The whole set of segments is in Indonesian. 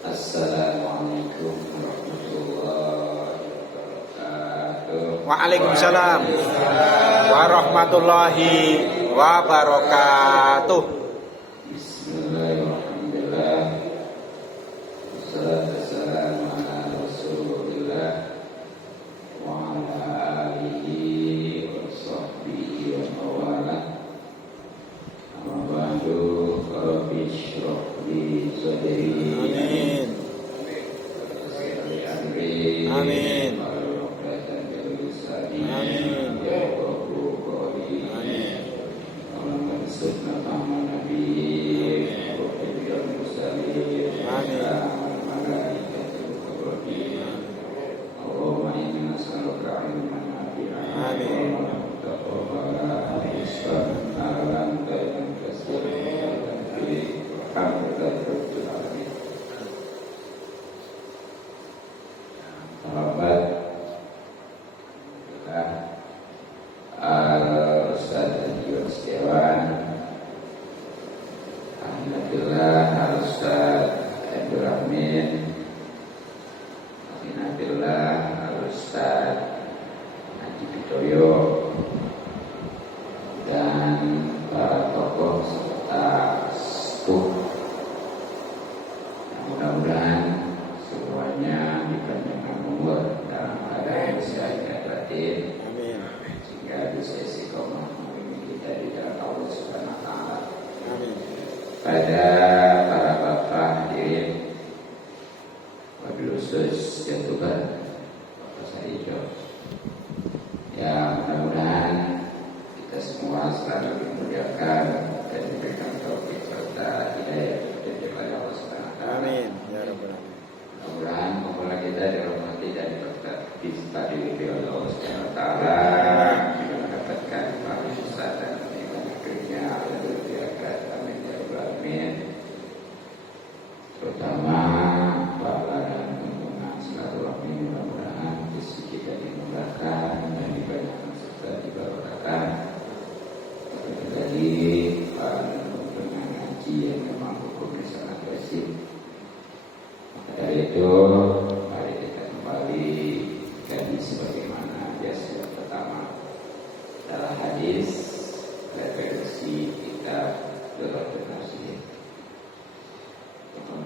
Assalamualaikum warahmatullahi wabarakatuh. Waalaikumsalam warahmatullahi wabarakatuh. Bismillahirrahmanirrahim. Wassalatu wassalamu ala Rasulillah wa ala alihi wa sahbihi wa mawala. Amma ba'du, rabbi shrah li sadri. Amin. Pada para bapak hadirin, wabil khusus yang Tuhan, Bapak Saijo, ya mudah-mudahan kita semua selalu dimuliakan dan diberikan taufik serta hidayah dari Allah Subhanahu wa taala. Amin. Ya rabbal alamin. Mudah-mudahan kumpulan kita dirahmati dan diberkati oleh Allah Subhanahu wa taala, juga mendapatkan pahala dan nikmat dunia terutama pahala hubungan silaturahmi, mudah-mudahan rezeki kita dimudahkan dan dibanyakan serta diberkakan. Terjadi dengan ngaji yang memang hukumnya sangat wajib. Maka dari itu mari kita kembali dan sebagaimana biasa pertama adalah hadis referensi kita Qur'an Nasir.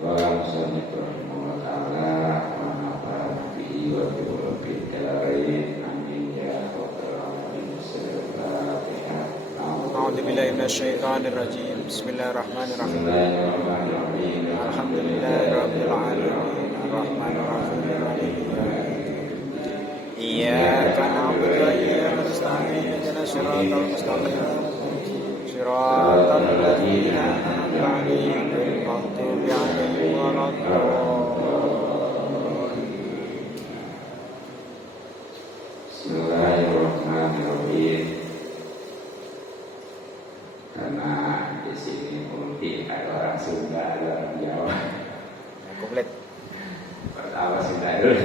Allahumma shalli ala ta'ala wa nafa'na bihi wa bi rabbil alamin. Amin ya rabbal alamin. A'udzu billahi minasyaitonir rajim. Bismillahirrahmanirrahim. Alhamdulillahirabbil alamin. Arrahmanir rahim. Maliki yaumiddin. Iyyaka na'budu wa iyyaka nasta'in. Ihdinas siratal mustaqim. Siratal ladzina an'amta 'alaihim ghairil maghdubi 'alaihim waladdallin. Bismillahirrahmanirrahim. Karena di sini mungkin ada orang Sunda, ada orang Jawa. Komplit. Pertama Sunda dulu.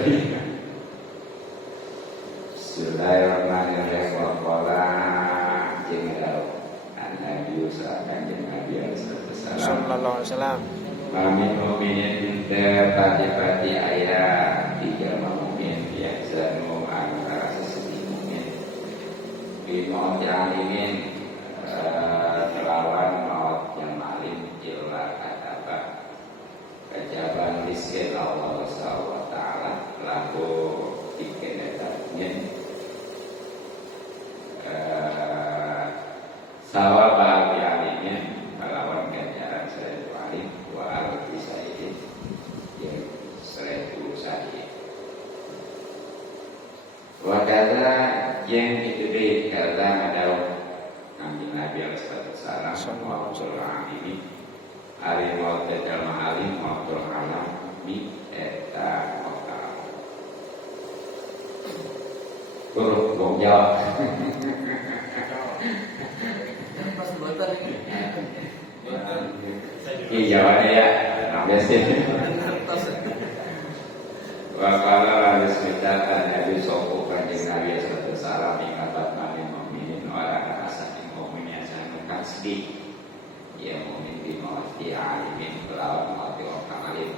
Bismillahirrahmanirrahim. Waqala jenggal Nabi usahakan Nabi Sallallahu alaihi wasallam. Kami mukminin terpati-pati ayat tiga mukmin biasa antara sesama mukmin. Bimot yang ingin melawan maut yang maling illa kataba kejaban rizki Allah SWT laku dikedatangnya sawabah yang melawan ganjaran 1.000 alim wa alfi sa'idin yang 1.000 sa'id wakala yang itu deh kata ada Nabi Al-Fatihah Sallallahu ini hari maut dan alim maupun alam bi eta makal buruk bong jawab iya jawabannya ya biasa wakala lalu semitakan Nabi Sopo kanjeng Nabi Sallallahu Salam ingatan mani mu'minin orang asal mu'minin yang kasdi ya mu'min bimawati alimin kelawan mawati orang alim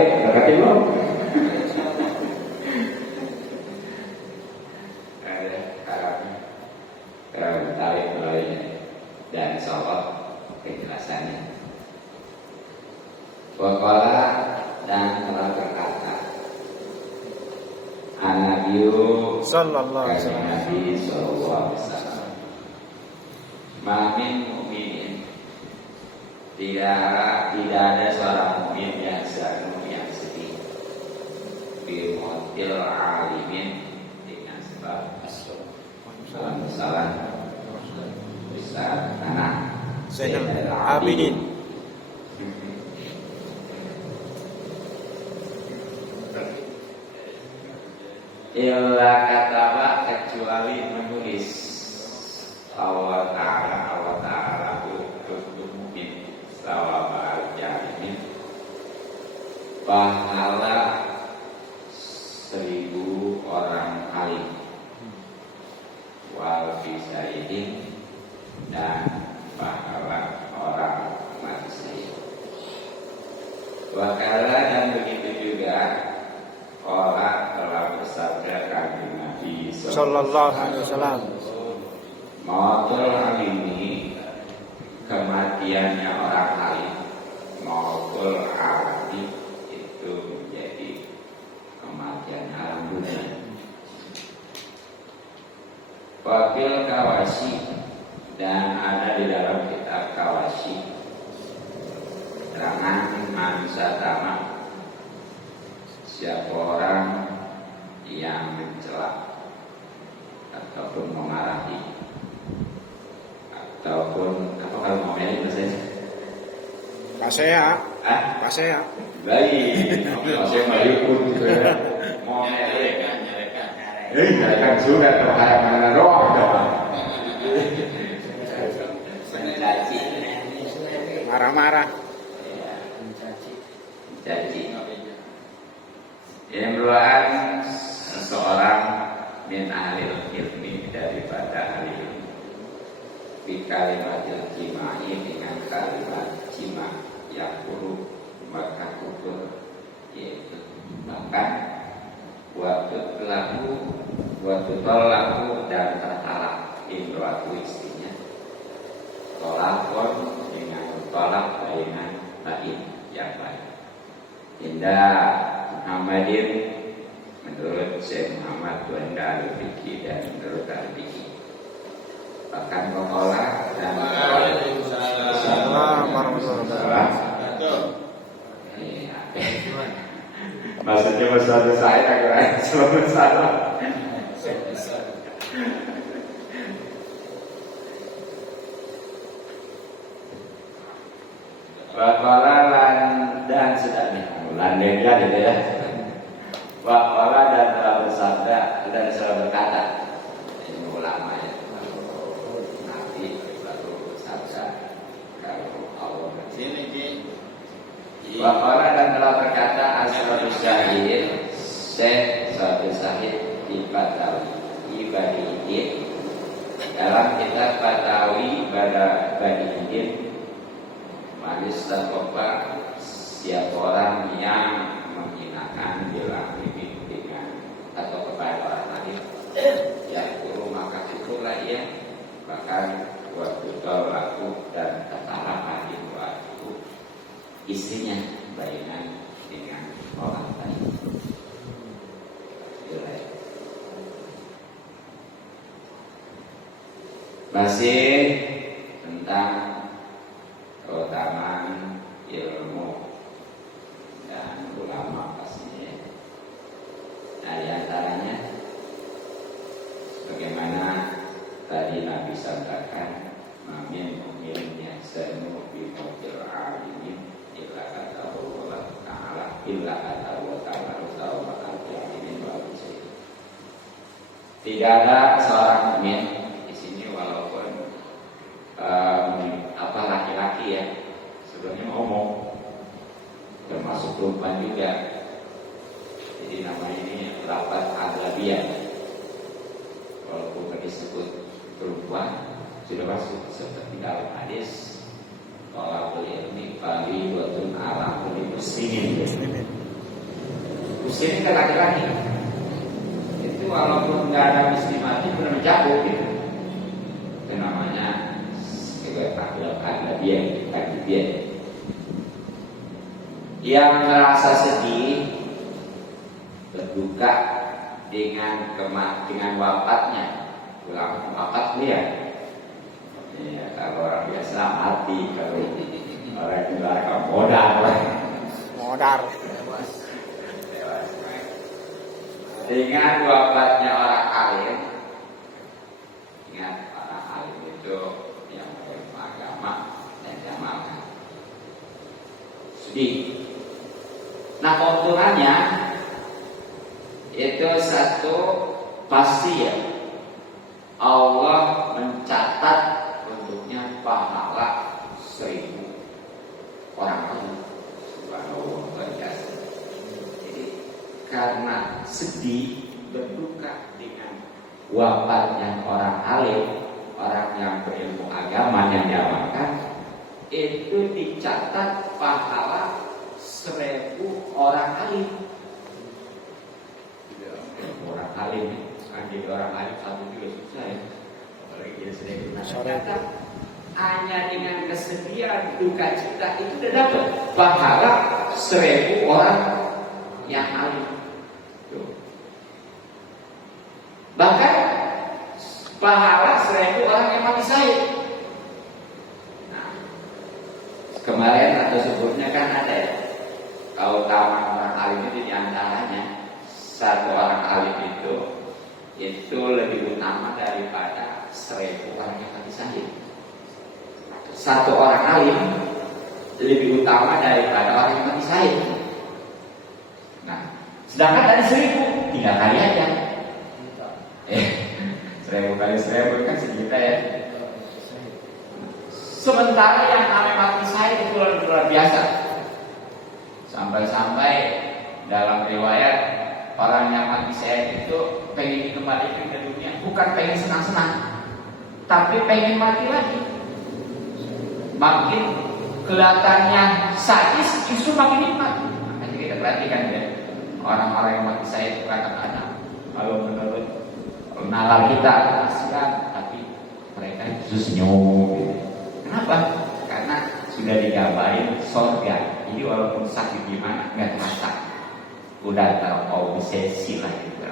Betawi, dekat Timur. Betawi melalui dan insyaallah kejelasannya. Waqala dan telah berkata An-Nabiyyu Sallallahu alaihi wasallam. Nabi sallallahu alaihi wasallam. Ma min mu'minin, tidak ada seorang mukmin yang sedih bimotil alimin dengan sebab salam besar anak Zainal Abidin. Illa kataba, kecuali menulis Allah Ta'ala untuk mukmin sawab al-jahilin pahala 1000 orang alim wal bisaidin dan pahala orang mati syahid. Wakala dan begitu juga orang telah bersabda kanjeng Nabi Sallallahu alaihi wasallam. Mautul ini kematiannya orang alim. Mautul alim itu menjadi kematian alam dunia. Wakil Kawashi, dan ada di dalam kitab Kawashi terangan manusia tamak, siapa orang yang mencela ataupun memarahi ataupun apa kalau mau melek bahasanya? Pasea. Ah, Pasea. baik. Masih meliput juga. Mau melek kan nyelekan. Nyelekan sudah terkait mana doang doang. Mencaci. Marah-marah. Mencaci. Imru'an seseorang min ahlil ilmi, daripada ahli ilmi, di kalimatil jima'i, dengan kalimat jima yang buruk maka kufur, yaitu bahkan waktu tolaku dan tertalak imru'atu, istrinya tolakon dengan tolak dengan lain yang lain. Indah Muhammadin, menurut Syekh Muhammad Wanda Al-Fiqi dan menurut Al-Fiqi. Bahkan Kokola dan maksudnya masalah saya agak selalu salah. Wakola dan sedang landengnya gitu ya. Wakola dan telah bersabda dan telah berkata, ini ulama ya, Nabi baru bersabda kalau Allah bersini. Wakola dan telah berkata asal syahid, suatu syahid di Batawi Ibadiyyin, dalam kitab Batawi Ibadiyyin, manis terkopa siapa orang yang menghinakan bilang ini dengan atau kepada orang lain, yang guru maka itulah ia, bahkan waktu laku dan ketara lagi waktu istrinya bayinan dengan orang lain. Masih tentang keutamaan ilmu dan ulama pastinya. Nah, di antaranya bagaimana tadi Nabi sampaikan, mamin mu'min yang senu bi fadil alimin illa kata Allah Ta'ala illa kata Allah Ta'ala utawakal bi'alimin wa bisayid. Tidak ada seorang mukmin di sini, walaupun laki-laki ya, sebenarnya ngomong, termasuk perempuan juga. Jadi nama ini rapat aglabiah. Walaupun disebut perempuan sudah masuk, seperti dalam hadis kalau ilmi pagi buatun ala muslimin. usianya kan laki-laki. Itu walaupun nggak ada mesti mati pernah mencakup gitu. Itu namanya kegiatan dia. Yang merasa sedih, berduka dengan wafatnya, pulang wafat dia. Ya, kalau orang biasa mati, kalau orang di luar modar. Dengan wafatnya orang alim, ingat orang alim itu yang beragama dan jamaah. Sedih. Nah, keuntungannya itu satu pasti ya, Allah mencatat untuknya pahala 1000 orang alim. Subhanallah, luar biasa. Jadi karena sedih, berduka dengan wafatnya orang alim, orang yang berilmu agama yang diamalkan, itu dicatat pahala 1000 orang alim. Orang alim, jadi orang alim satu juga susah ya. Apalagi dia sedang hanya dengan kesedihan, duka cita itu sudah dapat pahala 1000 orang yang alim. Bahkan pahala 1000 orang yang mati syahid. Nah, kemarin atau sebelumnya kan ada keutamaan orang alim itu diantaranya satu orang alim itu lebih utama daripada 1000 orang yang mati syahid. Satu orang alim lebih utama daripada orang yang mati syahid. Nah, sedangkan dari 1000 3 kali aja. 1000 kali 1000 kan sejuta ya. Sementara yang namanya mati syahid itu luar biasa. Sampai-sampai dalam riwayat orang yang mati syahid itu pengen dikembalikan ke dunia, bukan pengen senang-senang, tapi pengen mati lagi. Makin kelihatannya sadis, justru makin nikmat. Makanya kita perhatikan ya, orang-orang yang mati syahid itu kadang-kadang kalau menurut nalar kita kasihan, tapi mereka justru senyum gitu. Kenapa? Karena sudah digambarin surga. Jadi walaupun sakit gimana nggak terasa, udah tahu obsesi lah gitu.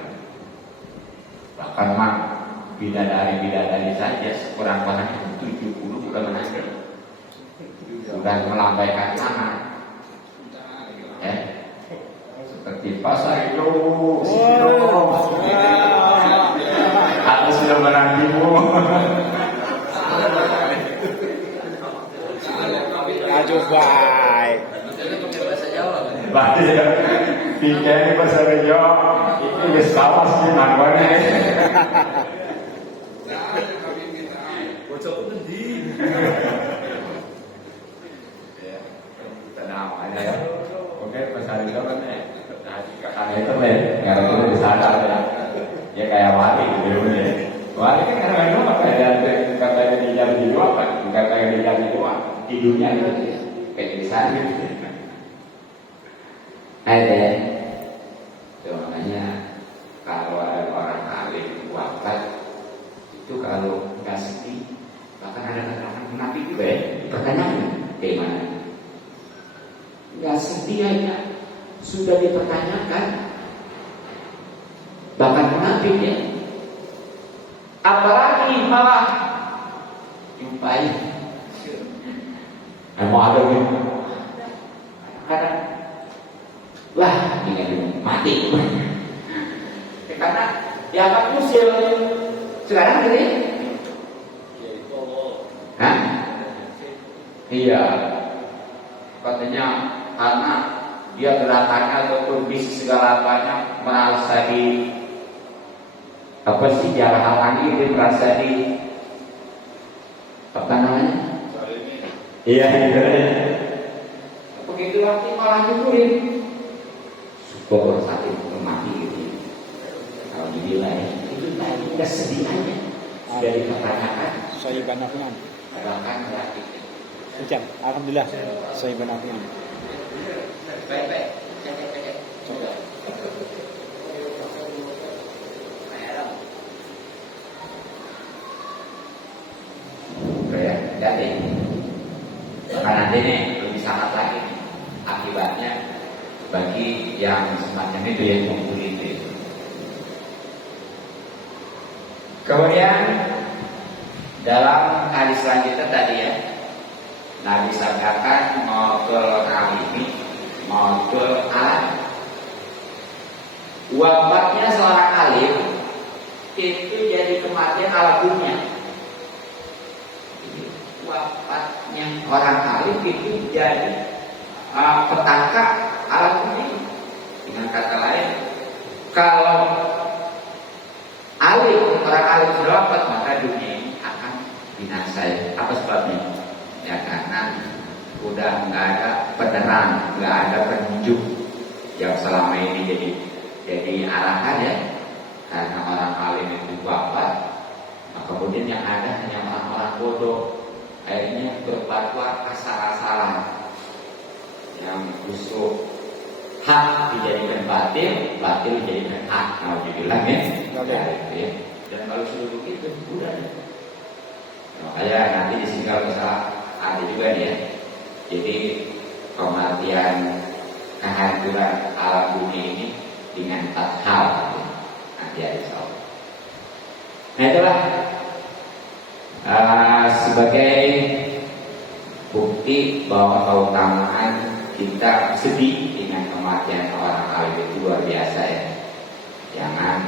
Bahkan mah bidadari saja sekurang-kurangnya 70 udah menangis, udah melambaikan tangan, ya seperti pasar itu. Aku sudah menantimu. Aduh baik. Baik ya. Pikir bahasa Jawa itu wis lawas ki mangkone. Bocok endi? Ya, tenang aja ya. Oke, bahasa Jawa kan ya. Karena itu karena itu disadar ya. Ya kayak wali gitu ya. Wali kan kadang-kadang apa ya, katanya di jalan di dua apa? Katanya di jalan di dua di dunia itu kayak di sana gitu. Ada, itu makanya kalau ada orang alim wafat itu kalau nggak sedih, bahkan ada kata-kata munafik juga ya, dipertanyakan bagaimana? Nggak sedih aja sudah dipertanyakan, bahkan munafik ya. Apalagi malah jumpai, mau ada gitu, kadang wah, ingin mati. Karena dianggap usil. Sekarang gini. Hah? Iya. Katanya karena dia gerakannya ataupun bisnis segala apanya merasa di apa sih jarah halangi, dia merasa di apa namanya? Iya, gitu. Begitu waktu malah nyukurin. Syukur saat itu mati gitu. Kalau dinilai itu tadi kesedihannya sudah dipertanyakan. Saya banaknya. Bahkan berarti. Ucap, alhamdulillah. Saya banaknya. Baik. Coba. ini lebih sangat lagi akibatnya bagi yang semacam itu yang membuli itu. Kemudian dalam hadis selanjutnya tadi ya, Nabi sabdakan mautul alimi mautul alim. Wafatnya seorang alim itu jadi kematian ala dunia. Wafatnya orang alim itu jadi petaka ala dunia. Dengan kata lain, kalau orang alim sudah wafat, maka dunia ini akan binasa. Apa sebabnya? Ya karena udah nggak ada penerang, nggak ada penunjuk yang selama ini jadi arahan ya. Karena orang alim itu wafat, maka kemudian yang ada hanya orang-orang bodoh. Akhirnya berfatwa asal-asalan yang justru hak dijadikan batil, batil dijadikan hak. Nah, dibilang ya. Dan kalau sudah begitu, udah. Makanya nanti di sini kalau misalnya ada juga nih ya. Jadi kematian kehancuran alam dunia ini dengan 4 hal nanti ada soal. Nah itulah sebagai bukti bahwa keutamaan kita sedih dengan kematian orang alim itu luar biasa ya. Jangan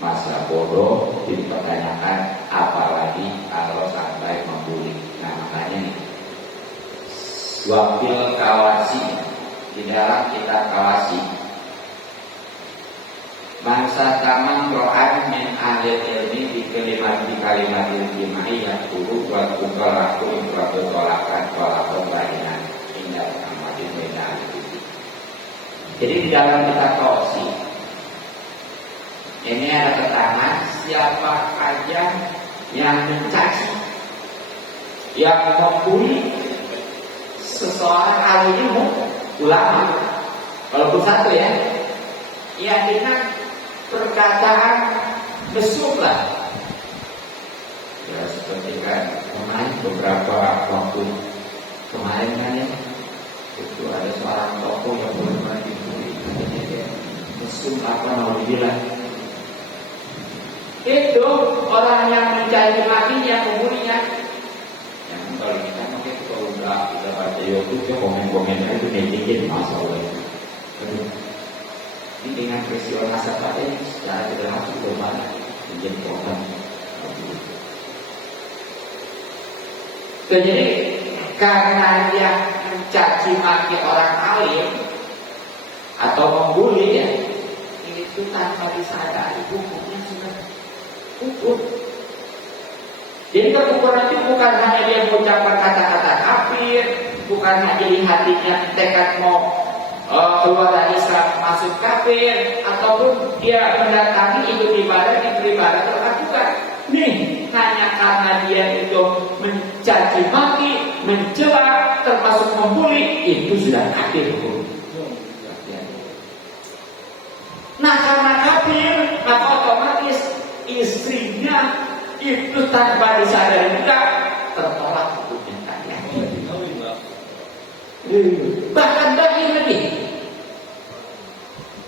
masa bodoh dipertanyakan, apalagi kalau sampai membuli. Nah makanya nih, wakil kawasi di dalam kitab kawasi, mangsa taman ro'an min ahli ilmi di kalimat ilmi yang guru buat bukal aku infrastruktur tolakan bahinan indah amadin medan. Jadi di dalam kitab kawasi ini ada keterangan siapa aja yang mencaci, yang membuli seseorang ahli ilmu, ulama, walaupun satu ya, yang dengan perkataan mesum lah. Ya seperti kan kemarin beberapa waktu kemarin kan ya, itu ada seorang tokoh yang benar-benar dibuli, katanya dia mesum apa mau dibilang. Itu orang yang mencaci maki, yang membulinya. Yang kalau kita pakai kalau udah baca YouTube ya komen-komennya itu netizen masalah itu. Ini dengan peristiwa nasabah ini secara tidak langsung berbanyak menjadi korban. Jadi karena dia mencaci maki orang alim atau membuli ya, itu tanpa disadari hukumnya sudah hukum. Jadi kekufuran itu bukan hanya dia mengucapkan kata-kata kafir, bukan hanya di hatinya tekad mau keluar dari Islam masuk kafir, ataupun dia mendatangi ikut ibadah terlakukan. Nih, hanya karena dia itu mencaci maki, mencela, termasuk membuli, itu sudah kafir hukum. Nah karena kafir, maka otomatis istrinya itu tanpa disadari juga tertolak hukumnya kalian. Bahkan bagi lagi.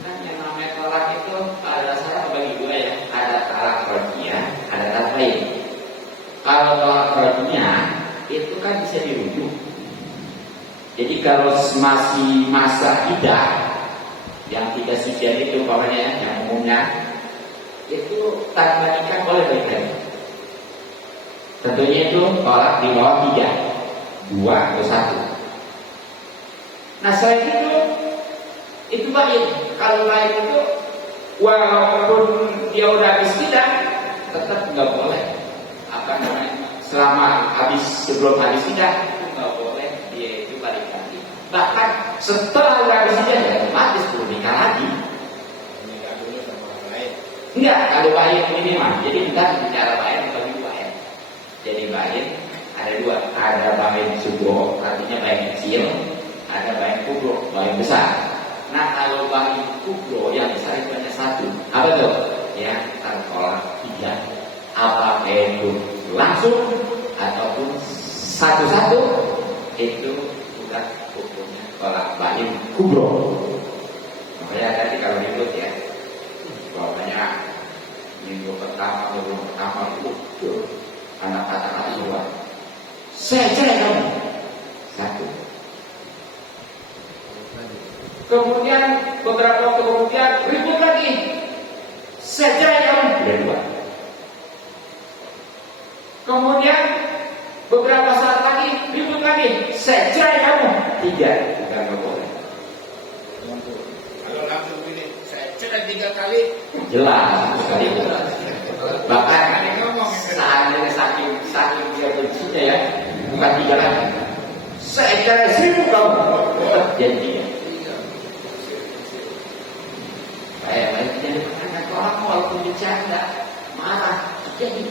Nah yang namanya tolak itu ada salah bagi dua ya. Ada talak rojiyah, ada talak lain. Kalau tolak rojiyah itu kan bisa dirujuk. Jadi kalau masih masa iddah, yang tidak sucian itu pokoknya yang umumnya itu tanpa nikah boleh balik. Tentunya itu tolak di bawah 3, 2 atau 1. Nah selain itu baik. Kalau baik itu walaupun dia udah habis tidak, tetap nggak boleh. Apa namanya? Selama sebelum habis tidak itu nggak boleh dia itu balik lagi. Bahkan setelah udah habis tidak, ya otomatis perlu nikah lagi. Nikah dulu sama orang lain. Enggak, kalau baik ini mah. Jadi kita bicara baik bagi dua ya. Jadi baik ada 2, ada baik subro, artinya baik kecil, ada baik kubro, baik besar. Nah kalau baik kubro yang besar itu hanya 1. Apa tuh? Ya tertolak 3. Apa itu langsung ataupun satu-satu itu baim kubro. Makanya tadi kalau ribut ya, pokoknya minggu pertama atau bulan pertama itu anak kata-kata dua. Saya cerai kamu. Satu. Kemudian beberapa waktu kemudian ribut lagi. Saya cerai kamu. Dua. Kemudian beberapa saat lagi ribut lagi. Saya cerai kamu. Tiga. Bukan nggak boleh. Kalau langsung ini, saya cerai 3 kali. Jelas sekali jelas. Bahkan Ada yang ngomong. seandainya saking dia bencinya ya, bukan 3 lagi. Saya cerai 1000 kamu. Tetap janjinya. Kayak jadi anak orang walaupun bercanda marah jadi.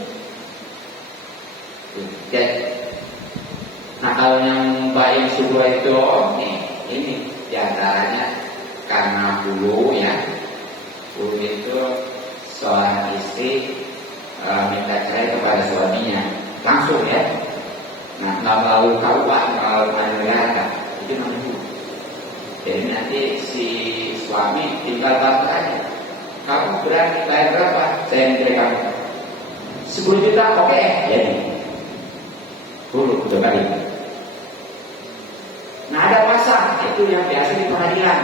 Nah kalau yang baik subur itu nih, ini diantaranya karena dulu itu seorang istri minta cerai kepada suaminya langsung ya. Nah nggak melalui KUA, melalui pengadilan itu namanya dulu. Jadi nanti si suami tinggal bantu aja. Kamu berani bayar berapa? Saya minta kamu 10 juta, oke? Jadi dulu coba ini. Nah ada pasal itu yang biasa di pengadilan.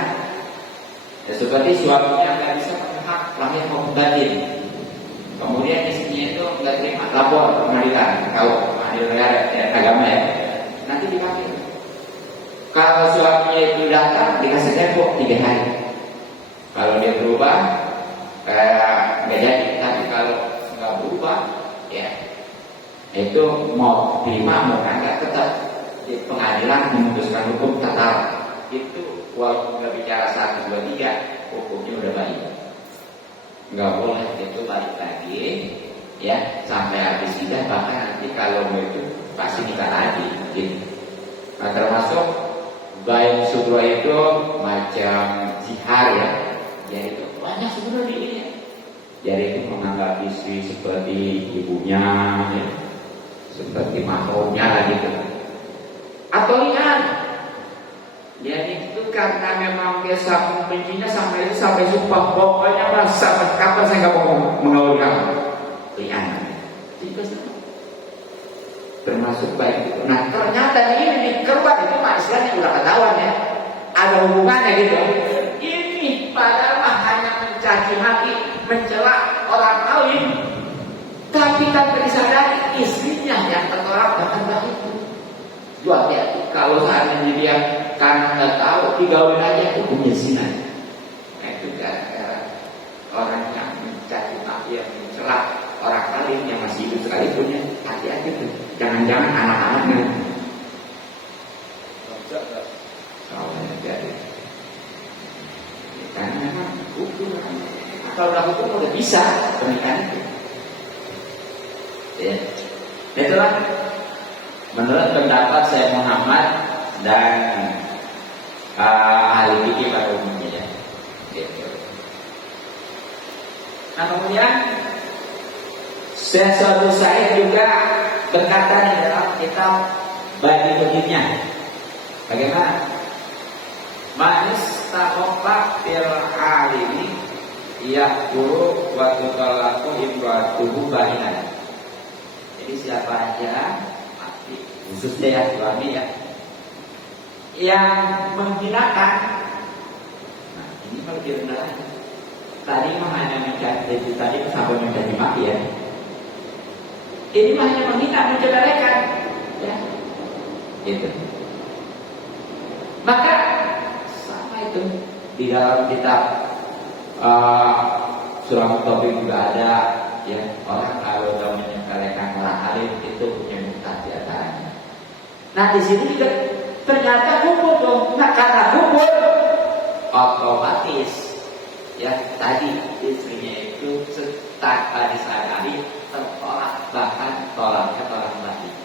Ya, seperti suaminya nggak bisa hak lahir maupun batin. Kemudian istrinya itu nggak terima lapor ke pengadilan, kalau pengadilan negara agama ya. Nanti dipanggil. Kalau suaminya itu datang dikasih tempo 3 hari. Kalau dia berubah, nggak jadi. Tapi kalau nggak berubah, ya itu mau terima mau nggak tetap di pengadilan memutuskan hukum tetap. Itu walaupun nggak bicara 1, 2, 3, hukumnya udah baik. Nggak boleh itu balik lagi, ya sampai habis tidak. Bahkan nanti kalau mau itu pasti nikah lagi. Gitu. Nah termasuk baik subro itu macam zihar ya. Jadi itu banyak sebenarnya ini. Jadi itu menganggap istri seperti ibunya, ya. Seperti mahramnya gitu. Atau lihat, jadi itu karena memang dia sangat membencinya sampai sumpah pokoknya mas sampai kapan saya nggak mau mengawal kamu. Lihat, itu termasuk baik itu. Nah ternyata ini di korban itu istilahnya udah ketahuan ya, ada hubungannya gitu. Ini padahal hanya mencaci maki, mencela orang lain, tapi tanpa disadari istrinya yang tertolak bahkan baik. Jual ya, kalau seandainya dia karena nggak tahu digaulin aja itu punya zina. Nah itu gara-gara orang yang mencaci maki, yang mencela orang lain yang masih hidup sekalipun ya, hati-hati tuh. Jangan-jangan anak-anaknya soalnya jadi karena memang hukum kalau udah hukum udah bisa pernikahan itu ya. Itulah menurut pendapat saya Muhammad dan ahli fikih pada umumnya ya. Gitu. Nah kemudian sesuatu saya juga berkata di dalam kitab bagi begininya. Bagaimana? Manis takopak fil alimi yakuru wa tutalaku imratuhu bahinan. Jadi siapa aja mati khususnya ya suami ya yang menghinakan. Nah ini kalau direndah tadi mah hanya mencaci tadi sampai mencaci maki ya. Ini mah hanya menghina, menjelelekan, ya, gitu. Maka sama itu di dalam kitab surah Mutafif juga ada, ya orang kalau sudah menyepelekan orang alim itu punya muntah di antaranya. Nah di sini juga ternyata kumpul dong. Nah karena kumpul otomatis, ya tadi istrinya itu tanpa disadari tertolak, bahkan tolaknya tolak baik.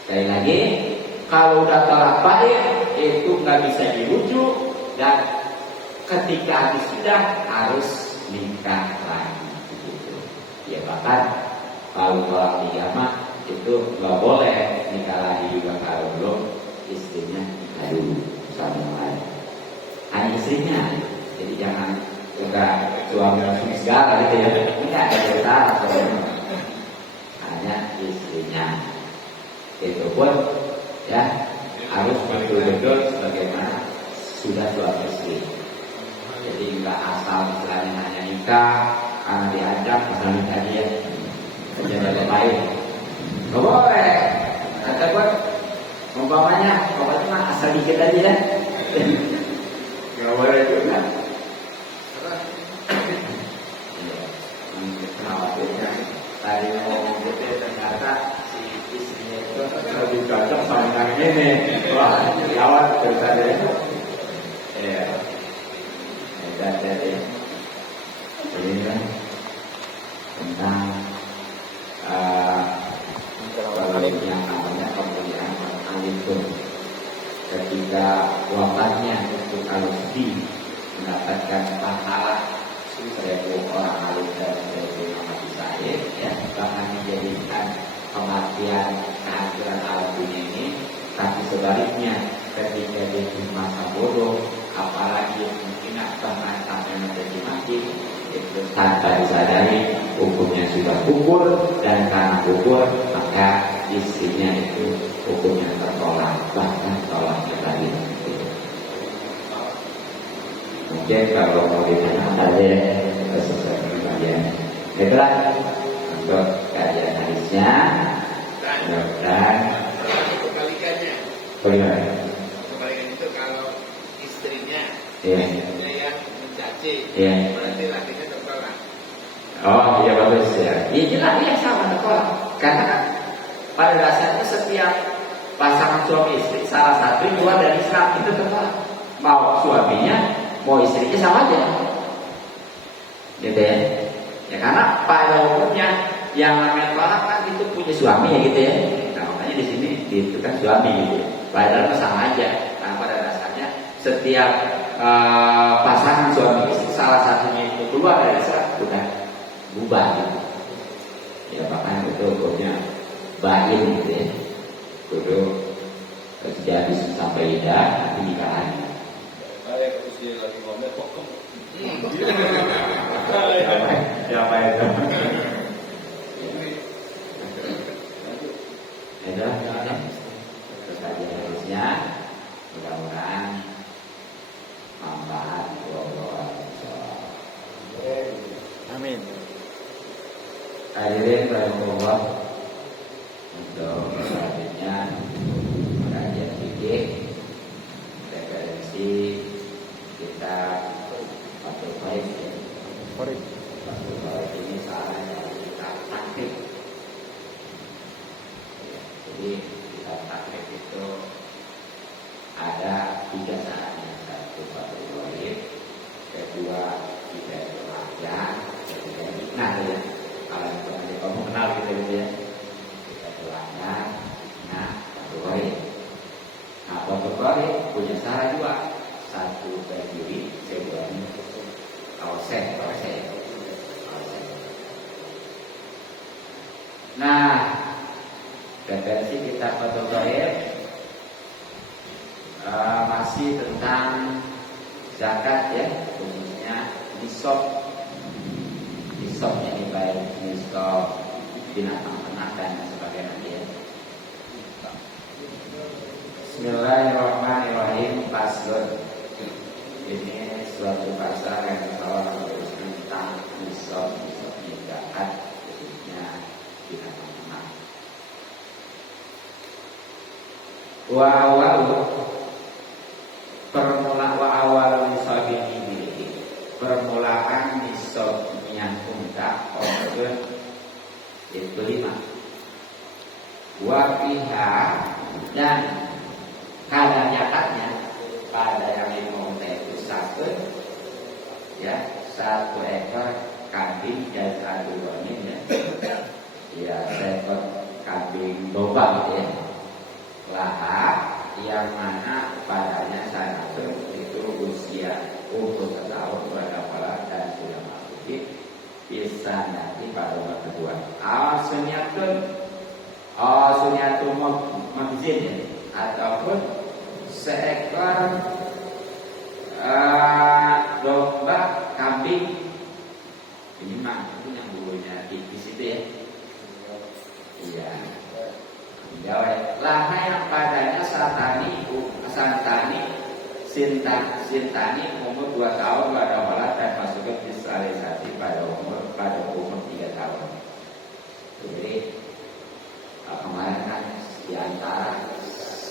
Sekali lagi, kalau udah tolak baik itu nggak bisa dirujuk dan ketika habis sudah harus nikah lagi. Gitu. Ya bahkan kalau tolak nikah itu nggak boleh nikah lagi juga kalau belum istrinya nikah dulu. suami yang lain. Hanya istrinya. Jadi jangan juga suami langsung segala gitu ya. Ini nggak ada cerita atau hanya istrinya. Itu pun ya harus betul-betul sebagaimana sudah suami istri. Jadi nggak asal istilahnya hanya nikah karena diajak asal nikah dia jadi baik. Nggak boleh. Kata gue, umpamanya pokoknya mah asal dikit aja ya. Nggak boleh juga. Khawatirnya tadi ngomong gitu ternyata si istrinya itu lebih cocok sama yang ini. Wah, jawab cerita dia itu. Iya. Dan jadi ini kan tentang yang namanya kemuliaan alim pun ketika wafatnya untuk kalau sedih mendapatkan pahala 1000 orang alim dan 1000 amat Israel ya, bahkan menjadikan kematian kehancuran alam dunia ini. Tapi sebaliknya ketika dia di masa bodoh apalagi mungkin bahkan sampai menjadi mati itu tanpa disadari hukumnya sudah gugur, dan karena gugur maka istrinya itu hukumnya tertolak, bahkan tolaknya tadi. Mungkin kalau mau ditanya ada sesuatu bagian itulah untuk kajian hadisnya. Dan kebalikannya itu kalau istrinya yang mencaci, berarti lakinya tertolak. Oh iya bagus ya. Iya jelas dia sama tertolak. Karena kan pada dasarnya setiap pasangan suami istri salah satu keluar dari Islam itu tertolak. Mau suaminya mau istrinya sama aja. Gitu ya. Ya karena pada umumnya yang namanya tolak kan itu punya suami ya gitu ya. Nah makanya di sini itu kan suami gitu. Padahal sama aja. Nah pada dasarnya setiap pasangan suami istri salah satunya itu keluar dari Islam sudah bubar gitu. Ya makanya itu hukumnya bain gitu ya. Kudu terjadi sampai lidah nanti nikahan. Saya usia lagi ngomel pokok. Siapa itu? Itu terus tadi harusnya mudah-mudahan manfaat Amin. hadirin rahimahullah. Untuk selanjutnya kajian fikih referensi kita Fathul Qorib ya. Fathul Qorib ini salah yang kita takrib. Jadi kita takrib itu ada 3 syaratnya. 1 Fathul Qorib, kedua kita itu ajar, ketiga hikmah ya. Kalau kamu kenal gitu ya. Kita itu ajar, nah Fathul Qorib. Nah Fathul Qorib punya syarat juga. 1 berdiri, kedua kausen. Nah, referensi kitab Fathul Qorib masih tentang zakat ya, khususnya nisab. Nisabnya ini baik nisab binatang ternak dan sebagainya ya. Bismillahirrahmanirrahim. Faslun. Ini suatu pasal yang telah terus tentang nisabnya zakat khususnya binatang ternak. Wa awal nisab ini permulaan nisabnya unta organ itu 5. Wa fiha dan kadar zakatnya pada yang unta itu 1 ya, 1 ekor kambing dan 1 bonin ya. Ya, 1 ekor kambing domba ya. Lahap yang mana padanya 1 itu usia umur setahun berapa dan sudah mati bisa nanti pada waktu kedua. Sunyatun mukzin ya, ataupun seekor domba, kambing. Ini mah itu yang bulunya tipis itu ya. Iya. Jawa. Lana yang padanya sintani umur 2 tahun pada malah dan masuk ke visualisasi pada umur 3 tahun. Jadi kemarin kan diantara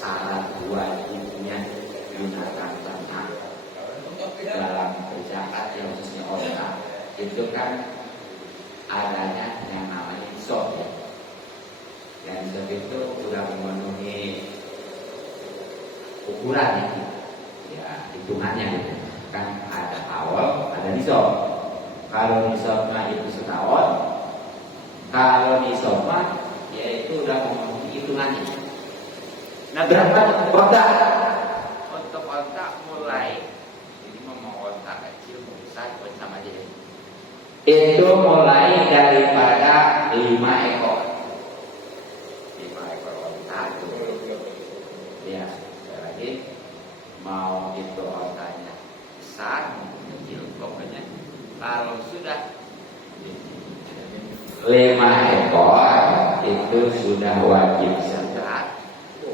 syarat wajibnya binatang ternak dalam berzakat yang khususnya onta itu kan adanya yang namanya nisab ya. Yang nisab itu sudah memenuhi ukuran ya hitungannya gitu. Kan ada awal, ada nisab. Kalau nisabnya itu setahun, kalau nisabnya yaitu sudah memenuhi hitungannya. Nah berapa onta? Untuk onta mulai ini mau onta kecil, besar, sama aja ya. Itu mulai daripada 5 ekor. 5 ekor onta itu. Ya, sekali lagi mau itu ontanya besar, kecil, pokoknya kalau sudah 5 ekor itu sudah wajib zakat.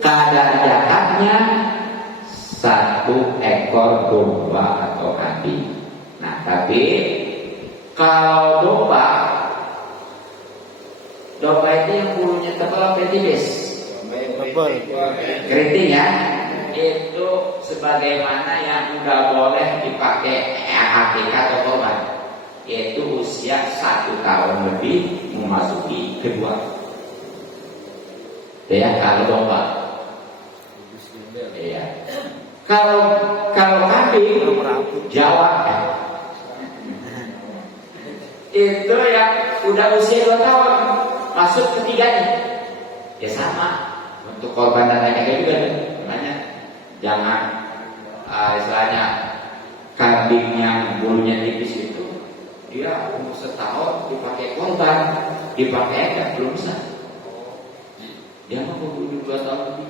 Kadar zakatnya 1 ekor domba atau kambing. Nah, tapi kalau domba itu yang bulunya tebal atau tipis? Tebal. Keriting ya. Itu sebagaimana yang udah boleh dipakai akikah atau korban. Yaitu usia 1 tahun lebih memasuki kedua. Ya, kalau domba. Iya. Kalau kambing Jawa itu yang udah usia 2 tahun masuk ketiganya. Ya sama untuk korban dan lainnya juga. Makanya jangan istilahnya kambing yang bulunya tipis itu dia umur setahun dipakai korban, dipakai enggak belum bisa. Dia mau bulu 2 tahun lebih.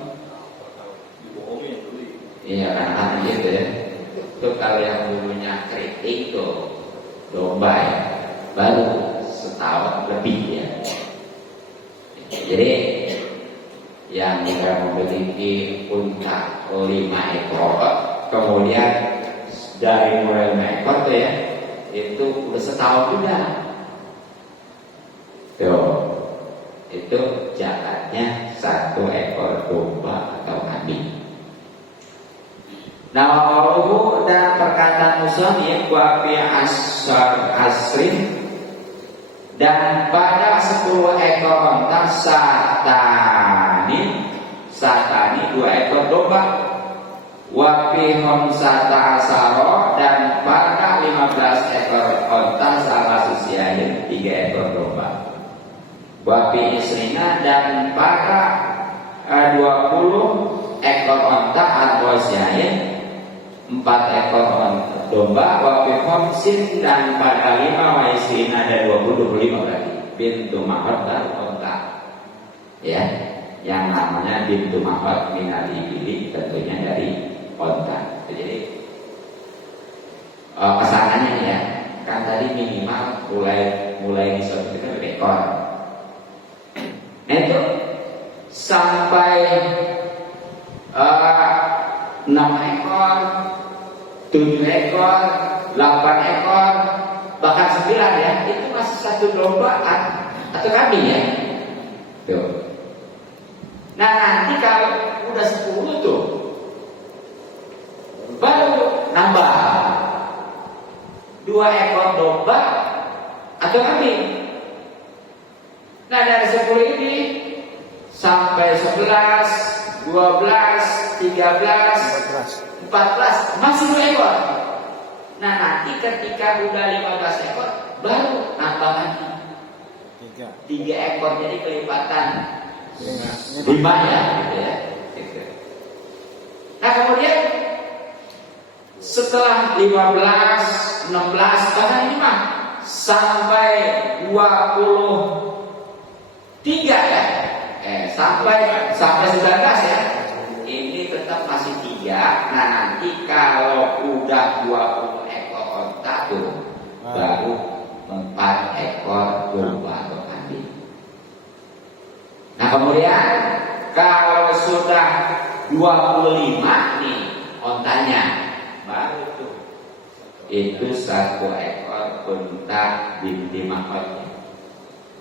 Dibohongin dulu. Iya kan gitu ya. Itu kalau yang bulunya keriting tuh domba ya, baru setahun lebih ya. Jadi yang kita memiliki unta 5 ekor, kemudian dari mulai 5 ekor tuh ya, itu udah setahun juga. Tuh, itu zakatnya 1 ekor domba atau kambing. Nah, walau dan perkataan musannif wa fi asrin dan pada 10 ekor onta satani 2 ekor domba wa fi khamsata asara dan pada 15 ekor onta salah sisiahin 3 ekor domba wa fi isrina dan pada 20 ekor onta atau sisiahin 4 ekor domba wa fi khamsin dan pada 5 wa isrina ada 25 berarti bintu mahar dan onta ya, yang namanya bintu mahar minal ibili tentunya dari onta. Jadi kesananya ya kan tadi minimal mulai nisab itu kan 2 ekor. Nah itu sampai 6 ekor, 7 ekor, 8 ekor, bahkan 9 ya, itu masih 1 domba atau kambing ya. Tuh. Nah nanti kalau udah 10 tuh, baru nambah 2 ekor domba atau kambing. Nah dari 10 ini sampai 11, 12, 13, 14 masih 2 ekor. Nah nanti ketika udah 15 ekor baru nambah lagi 3 ekor, jadi kelipatan 5 ya, gitu ya. Nah kemudian setelah 15, 16 bahkan 5 sampai 23 ya, sampai 19 ya, ini tetap masih 3 3. Nah nanti kalau udah 20 ekor onta tuh baru 4 ekor domba atau kambing. Nah kemudian kalau sudah 25 nih ontanya, baru tuh itu 1 ekor unta binti mahkot.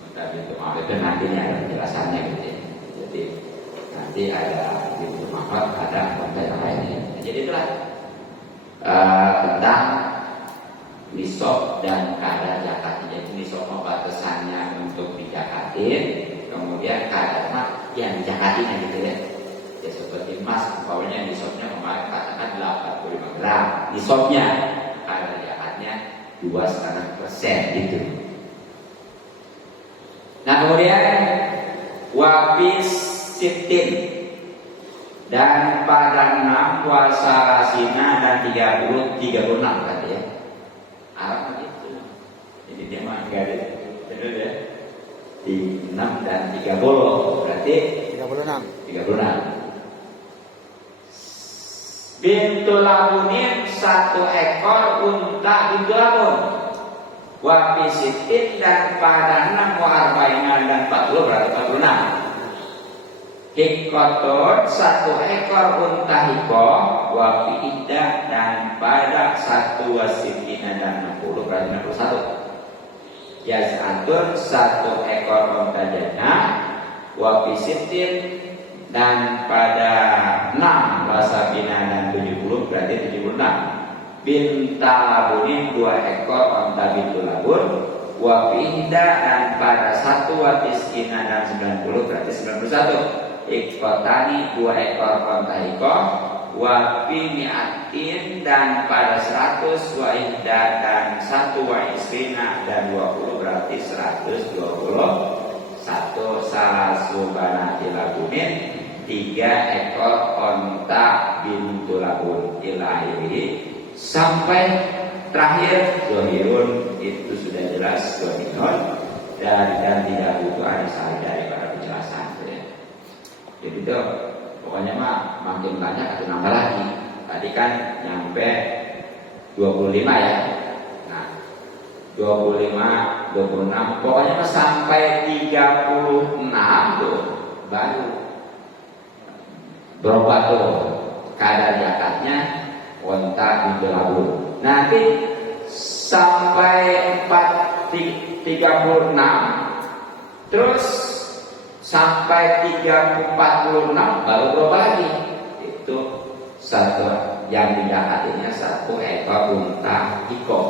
Unta binti mahkot itu nantinya ada penjelasannya gitu ya. Jadi nanti ada binti mahkot, ada unta yang lainnya. Nah, jadi itulah tentang nisab dan kadar zakat. Jadi nisab batasannya untuk dijakatin, kemudian kadar yang dijakatinnya gitu ya. Ya seperti emas, umpamanya nisabnya kemarin katakan 85 gram, nisabnya kadar zakatnya 2,5% gitu. Nah kemudian wafis sitin dan pada 6 puasa rasina dan 36 tadi ya. Arab begitu. Jadi dia mah enggak ada benar ya. Di 6 dan 30 berarti 36. Bintul labunin 1 ekor unta bintul labun. Wafisitin dan pada 6 arba'ina dan 40 berarti 46. Hikoton 1 ekor unta hiko. Wafiida dan pada 1 wasitina dan 60 berarti 61. Yaz'atun 1 ekor unta jannah. Wafisitin dan pada 6 wasabina dan 70 berarti 76. Binta labunin 2 ekor onta bintul labun. Wafida dan pada 1 watisina dan 90 berarti 91. Ikotani 2 ekor onta iko. Wafiniatin dan pada 100 waihda dan 1 waisrina dan 20 berarti 120. 1 salah subhanati labunin 3 ekor onta bintul labun ilahi sampai terakhir zohirun itu sudah jelas zohirun dan tidak butuh anisari daripada penjelasan ya. Jadi itu pokoknya mah makin banyak atau nambah lagi. Tadi kan nyampe 25 ya. Nah 25, 26 pokoknya mah sampai 36 tuh baru berapa tuh kadar zakatnya onta bintul labun. Nanti sampai 36 terus sampai 46 baru berapa lagi? Itu 1 yang dizakatinya 1 ekor unta iko.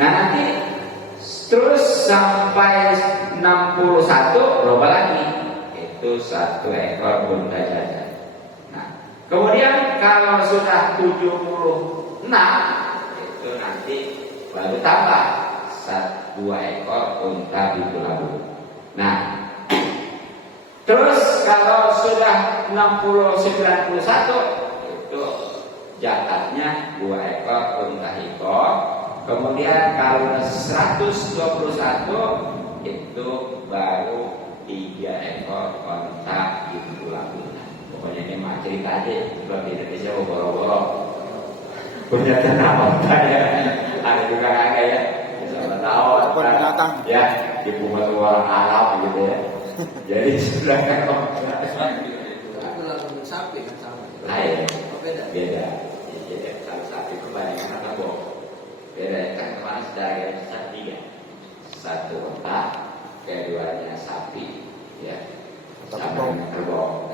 Nah nanti terus sampai 61 berapa lagi? Itu 1 ekor unta jantan. Nah, kemudian kalau sudah 76 itu nanti baru tambah 2 ekor unta bintul labun. Nah, terus kalau sudah 91 itu zakatnya 2 ekor unta hiko. Kemudian kalau 121 itu baru 3 ekor onta bintul labun. Pokoknya ini mah cerita aja. Sebab di Indonesia boro-boro punya ternak onta ya. Ada juga kagak ya. Siapa tahu binatang ya di rumah orang Arab gitu ya. Jadi sudah kan onta. Tapi lalu sapi kan sama. Lain. Beda. Beda. Jadi kalau sapi kebanyakan apa boh? Beda kan kemarin sudah ada sapi ya. 1 onta, keduanya sapi ya. Sama kerbau.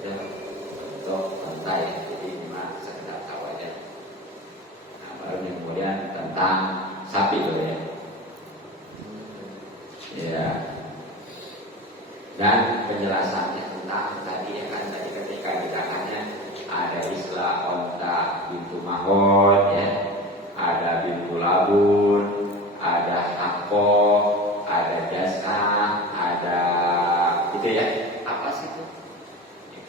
Untuk onta ya, jadi memang sekedar tahu aja. Nah, baru kemudian tentang sapi dulu ya. Ya. Dan penjelasannya tentang tadi ya kan tadi ketika dikatakannya ada istilah onta bintu mahot ya, ada bintu labun, ada hako, ada jasa, ada itu ya. Apa sih itu?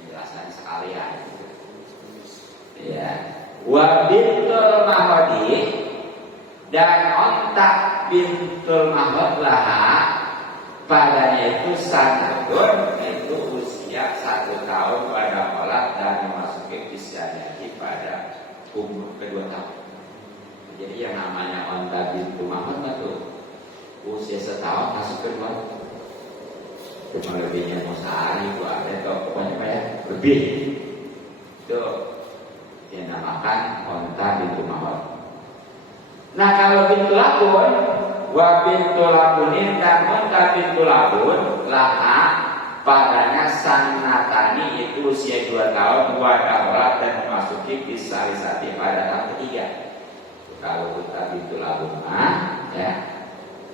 Penjelasan sekalian ya. Wa bintul mahodi dan onta bintul mahod laha padanya itu sanadun itu usia 1 tahun 2 tahun. Jadi yang namanya onta bintu Mahmud itu usia setahun masuk ke 2 tahun. Cuma lebihnya mau sehari, 2 hari atau pokoknya apa ya lebih. Itu dinamakan onta bintu Mahmud. Nah kalau bintu labun, wa bintu labunin dan onta bintu labun laha padanya sanatani itu usia 2 tahun, wadahorat dan memasuki bisalisati pada tahun ketiga. Kalau kita bintu labun ya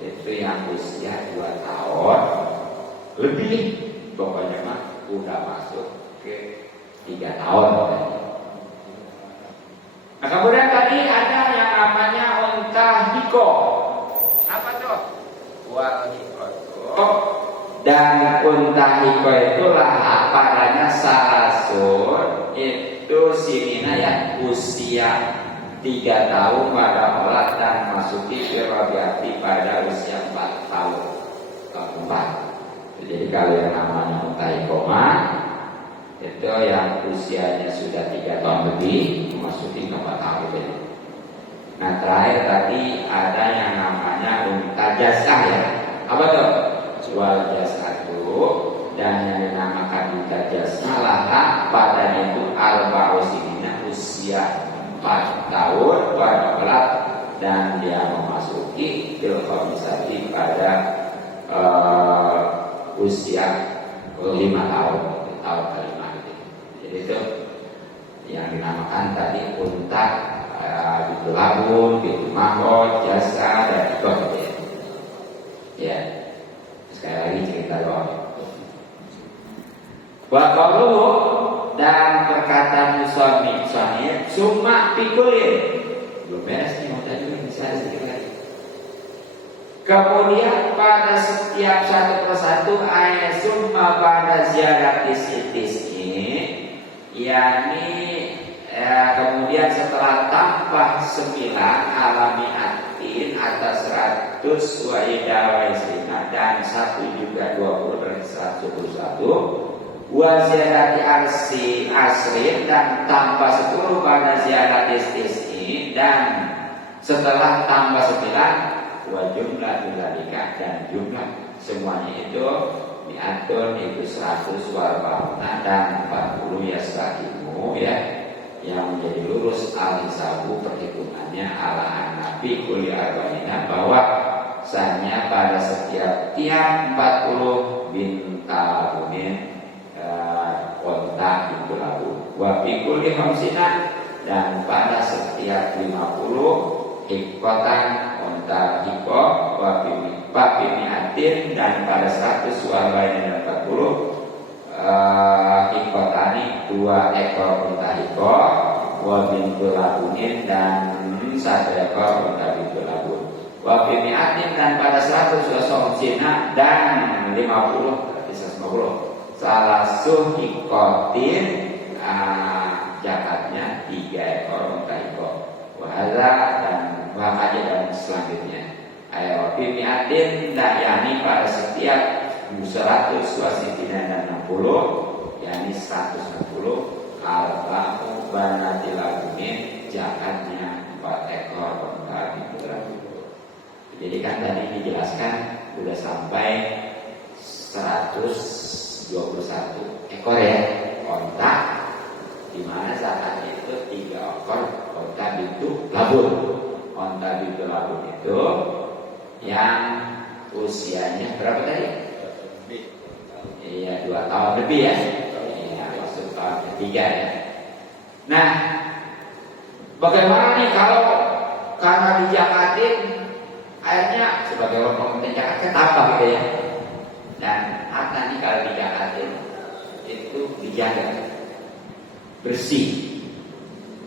itu yang usia 2 tahun lebih, pokoknya mah udah masuk ke 3 tahun. Nah kemudian tadi ada yang namanya unta hiko. Apa tuh? Wal hiko tuh. Dan unta hiko itulah padanya salasun itu sinina yang usia 3 tahun pada olah dan masuki Rabiati pada usia 4 tahun keempat. Jadi kalau yang namanya unta hiko itu yang usianya sudah 3 tahun lebih memasuki 4 tahun lebih. Nah terakhir tadi ada yang namanya unta jasah ya. Apa tuh? Jual jasah itu dan yang dinamakan unta jasah laha padanya itu arba'usinina usia 4 tahun pada olah dan dia memasuki filkomisati pada usia 5 tahun kelima. Jadi itu yang dinamakan tadi unta bintu labun, bintu mahmud, jasa dan itu ya. Sekali lagi cerita doang. Waqalu dan perkataan musannif summa pikulin. Belum beres nih, mau tanya bisa sedikit lagi. Kemudian pada setiap satu persatu ayat summa pada ziaratis ini, yakni kemudian setelah tambah 9 alamiatin atas 100 wa idawaisina dan 1 juga 20 dari 121 wa ziyadati asrin dan tambah 10 pada ziyadati istisni dan setelah tambah 9 wa jumlah dzalika dan jumlah semuanya itu diatur itu 100 warbauna dan 40 ya sahimu ya yang menjadi lurus al-hisabu perhitungannya ala nabi kulli arba'ina bahwa sanya pada setiap tiap 40 bintalunin onta bintu labu wa fi kulli khamsina dan pada setiap 50 hikotan onta hiko wa fi mi'atin dan pada 100 warbaina dan 40 hikotani 2 ekor unta hiko wa bintu labunin dan 1 ekor unta bintu labun wa bimi'atin dan pada 100 wasomsina dan 50 salah hikotin jakatnya 3 ekor unta hiko wahaza dan wakaja dan selanjutnya ayo bimi'atin dan yakni pada setiap 100 wasitina dan 60 yakni 160 al-ba'u banati lagumin jakatnya 4 ekor unta bintu labun. Jadi kan tadi dijelaskan sudah sampai 121 ekor ya unta di mana zakatnya itu 3 ekor unta bintu labun. Unta bintu labun itu yang usianya berapa tadi? Iya 2 tahun lebih ya. Iya masuk tahun ketiga ya. Nah, bagaimana nih kalau karena dijakatin akhirnya sebagai orang menjakat ketapa gitu ya. Dan harta nih kalau dijakatin itu dijaga bersih.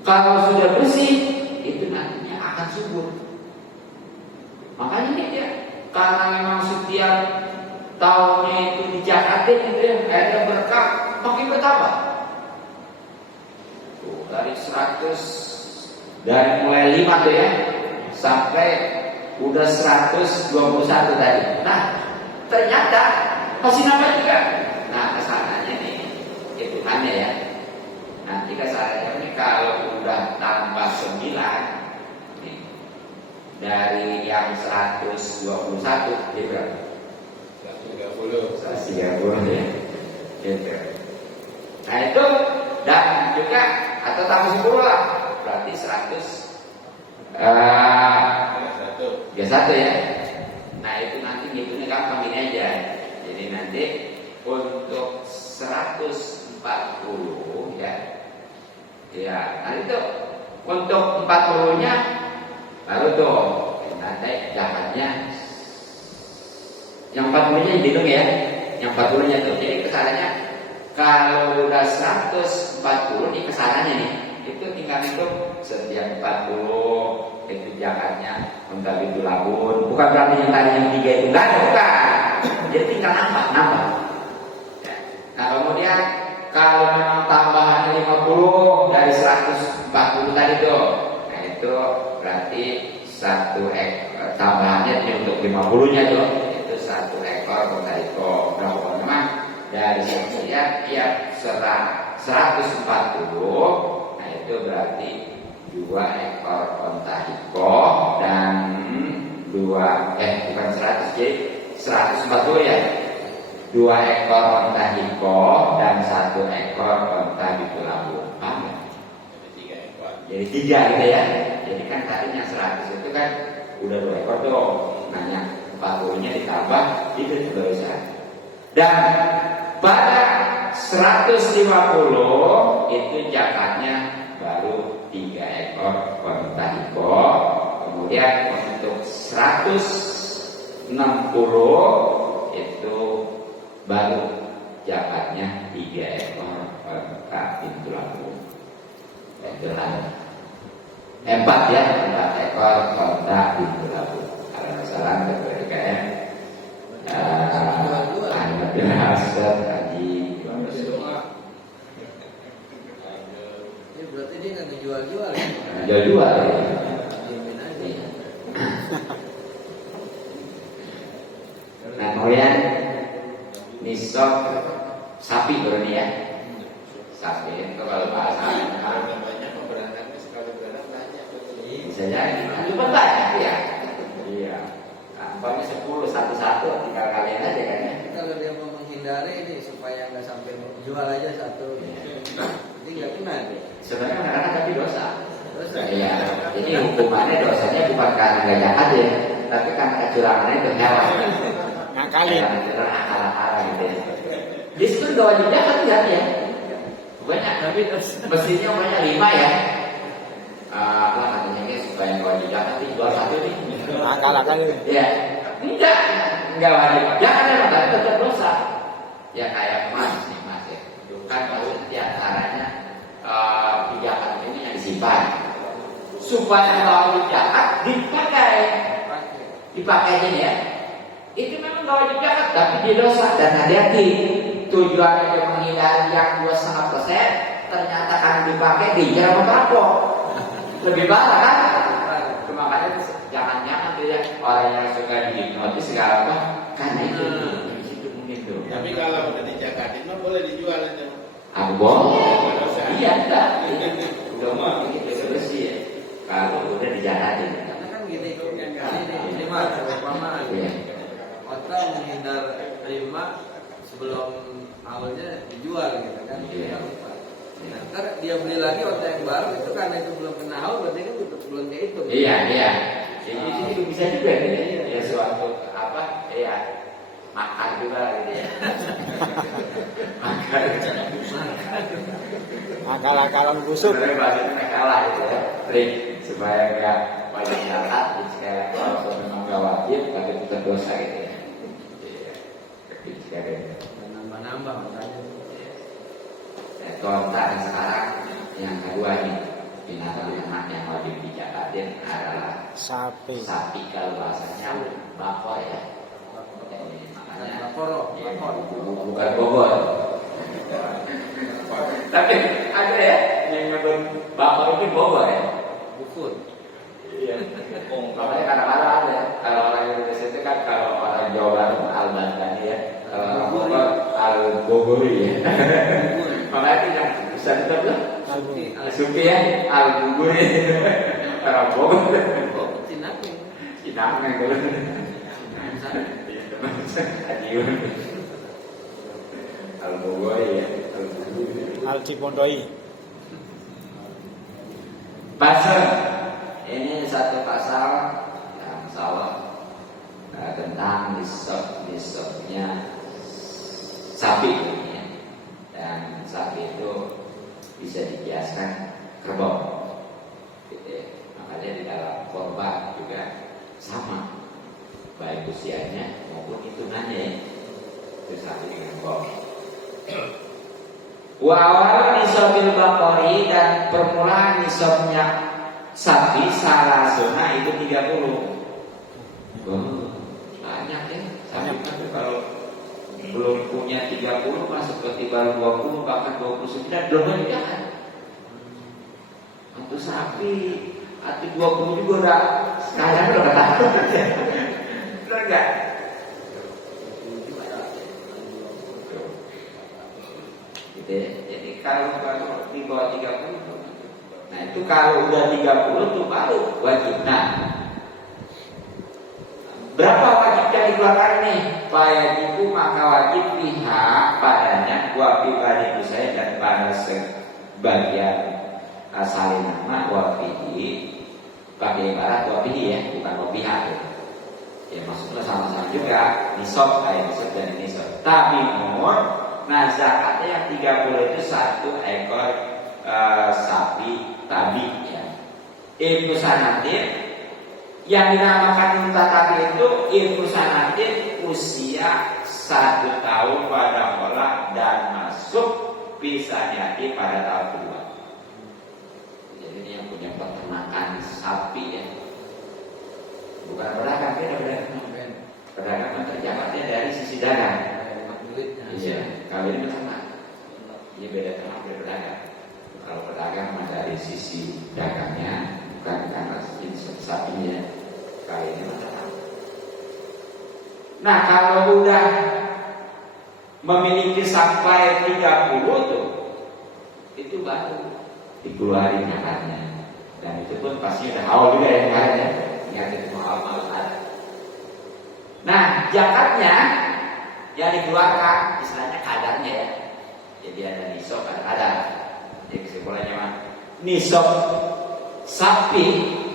Kalau sudah bersih itu nantinya akan subur. Makanya dia karena memang setiap tahunnya itu dijakatin itu ya, akhirnya berkah makin bertambah. Dari 100 dari mulai 5 tuh ya sampai udah 121 tadi. Nah ternyata masih nambah juga. Nah kesananya nih hitungannya ya. Nanti kesananya ini kalau udah tambah 9 nih, dari yang 121 jadi berapa? 130 ya. Gitu. Nah itu dan juga atau tambah 10 lah berarti 31 ya. Nah itu nanti ngitungnya gampang ini aja. Jadi nanti untuk 140 ya. Ya, nanti tuh untuk 40-nya baru tuh nanti zakatnya yang 40-nya dihitung ya. Yang 40-nya tuh. Jadi kesananya kalau udah 140 di kesananya nih, itu tinggal hitung setiap 40 itu zakatnya untuk itu labun. Bukan berarti yang tadi yang 3 itu enggak ada, bukan. Jadi tinggal nambah. Ya. Nah kemudian kalau memang tambahannya 50 dari 140 tadi tuh, nah itu berarti tambahannya untuk 50-nya tuh itu 1 ekor kontaiko. Berapa memang dari sekian tiap 140, nah itu berarti 2 ekor kontaiko dan 2 bukan 100 jadi 140 ya. 2 ekor onta hiko dan 1 ekor onta bitu-labu. Paham ya? Jadi 3 gitu ya. Jadi kan tadinya 100 itu kan udah 2 ekor tuh. Nah yang 40-nya ditambah itu juga bisa. Dan pada 150 itu zakatnya baru 3 ekor onta hiko. Kemudian untuk 160 itu baru zakatnya 3 ekor onta pintu lampu. Itu lah 4 ya, 4 ekor onta pintu lampu. Kalau masalah kemudian Ahmad bin Hasan Haji. Ini berarti dia nggak ngejual-jual ya? Jual-jual ya. Diamin aja ya. Nah kemudian nisab sapi berani ya. Sapi itu kalau bahasa banyak memberangkatnya sekali beranak banyak. bisa jadi cuma banyak ya. Iya. Nampaknya 10 satu-satu tinggal kalian aja kan ya. Kalau dia mau menghindari ini supaya nggak sampai jual aja satu, jadi nggak kena dia. Sebenarnya kadang-kadang tapi dosa. Terus Iya. Ini hukumannya dosanya bukan karena nggak jahat ya, tapi karena kecurangannya itu nyawa. Ngakalin. Curang akal-akalan gitu ya. Di situ nggak wajib jahat ya. Banyak tapi mestinya banyak 5 ya. Apa katanya guys supaya nggak wajib jahat tapi jual 1 nih. Akal-akalin. Ya, enggak wajib. Jangan memang tapi tetap dosa. Ya kayak emas nih mas ya. Kan kalau di antaranya pijakan ini yang disimpan supaya kalau jahat dipakai aja ya. Itu memang nggak wajib jahat tapi dia dosa dan hati-hati. Tujuannya dia menghindari yang 2,5%, ternyata kan dipakai diincar sama perampok. Lebih parah kan? Makanya jangan-jangan tuh ya orang yang suka dihipnotis segala apa karena itu mungkin tuh. Tapi kalau udah dijagatin mah boleh dijual aja. Aku boleh. Iya enggak. Udah mah gitu terus ya. Kalau udah dijagatin. karena kan gini ini mah perumpamaan. Iya. Orang menghindar terima sebelum awalnya dijual gitu kan. Iya. Nah, ntar dia beli lagi otak yang baru itu karena itu belum kena haul berarti kan belum dihitung. Iya. Jadi itu bisa juga gitu ya. Ya suatu apa? Iya. Makan juga gitu ya. Makan. Akal-akalan busuk. Sebenarnya bahasanya kalah gitu ya. Trik supaya enggak banyak jahat. Sekali kalau memang enggak wajib tapi tetap dosa gitu ya. Iya. Nambah-nambah makanya. Kontak sekarang yang kedua nih binatang ternak yang wajib dijagatin adalah Sapi. sapi kalau bahasanya bakor ya. Makanya bukan bogor. Tapi ada ya yang nyebut bakor ini bogor ya. Bukut. Iya. Makanya kadang-kadang ada kalau orang Indonesia itu kan kalau orang Jawa Barat al-Bandani ya. Kalau orang Bogor al-Bogori ya. Makanya itu yang bisa ditebak Supi ya, al-bubur orang Bogor. Cinapin. Cinapin kalau. Adiun. Al-bubur ya. Al Cipondoi. Pasal ini satu pasal yang salah tentang nisabnya sapi ya. Dan sapi itu bisa dikiaskan kerbau gitu ya. Makanya di dalam korban juga sama, baik usianya maupun hitungannya ya. Itu sapi dengan kerbau. Wa awal nisabil baqari, dan permulaan nisabnya sapi salah zona itu 30. Banyak ya. Sapi kan kalau belum punya 30 masuk ke baru 20 bahkan 29 belum menikah. Untuk sapi hati 20 juga udah sekarang udah ketahuan. Benar enggak? Gitu ya. Jadi kalau di bawah 30, nah itu kalau udah 30 tuh baru wajib. Nah, berapa wajib yang dikeluarkan nih? Fayajibu, maka wajib pihak padanya wa pribadi itu saya dan pada sebagian asalin nama wafihi, pakai ibarat wafihi ya, bukan wapihak ya. Ya maksudnya sama-sama juga nisab kayak nisab dan nisab. Tapi nah zakatnya yang 30 itu 1 ekor sapi tadi ya. Ibnu sanatin yang dinamakan unta tadi itu Ibnu sanatin usia 1 tahun pada pola dan masuk bisa jadi pada tahun kedua. Jadi ini yang punya peternakan sapi ya. Bukan pedagang, pedagang terjabatnya dari sisi dagang. Iya, kalau ini beternak. Ini beda ternak, beda pedagang. Kalau pedagang mah dari sisi dagangnya, bukan karena jenis sapinya. Kalau ini beternak. Nah, kalau udah memiliki sampai 30 tuh, itu baru dikeluarin zakatnya. Dan itu pun pasti udah haul juga ya kemarin ya. Ingat itu mahal-mahal ada. Nah, zakatnya yang dikeluarkan istilahnya kadarnya ya. Jadi ada nisab, ada kadar. Jadi kesimpulannya mah nisab sapi,